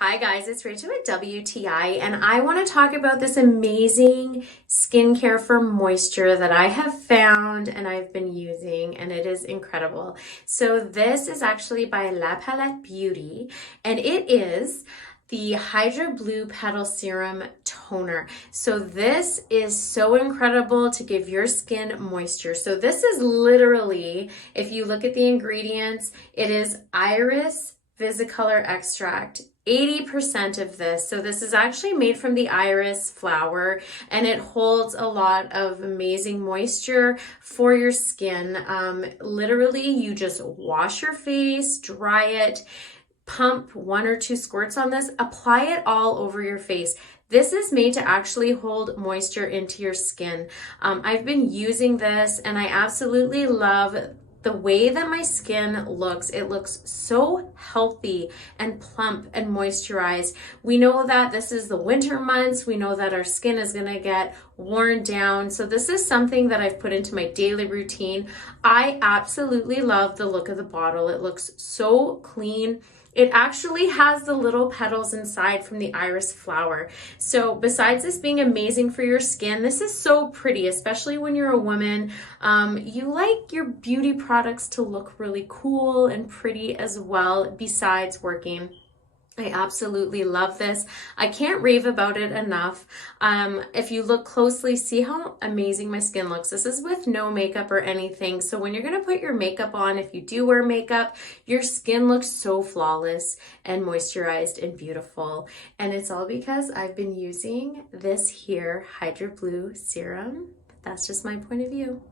Hi guys, it's Rachel at WTI and I want to talk about this amazing skincare for moisture that I have found and I've been using, and it is incredible. So this is actually by LAPALETTE Beauty, and it is the Hydra Blue Petal Serum Toner. So this is so incredible to give your skin moisture. So this is literally, if you look at the ingredients, it is iris Visicolor extract, 80% of this. So this is actually made from the iris flower, and it holds a lot of amazing moisture for your skin. Literally, you just wash your face, dry it, pump 1 or 2 squirts on this, apply it all over your face. This is made to actually hold moisture into your skin. I've been using this and I absolutely love the way that my skin looks. It looks so healthy and plump and moisturized. We know that this is the winter months. We know that our skin is gonna get worn down. So this is something that I've put into my daily routine. I absolutely love the look of the bottle. It looks so clean. It actually has the little petals inside from the iris flower. So besides this being amazing for your skin, this is so pretty, especially when you're a woman. You like your beauty products to look really cool and pretty as well, besides working. I absolutely love this. I can't rave about it enough. If you look closely, see how amazing my skin looks. This is with no makeup or anything. So when you're gonna put your makeup on, if you do wear makeup, your skin looks so flawless and moisturized and beautiful. And it's all because I've been using this here Hydra Blue Serum. That's just my point of view.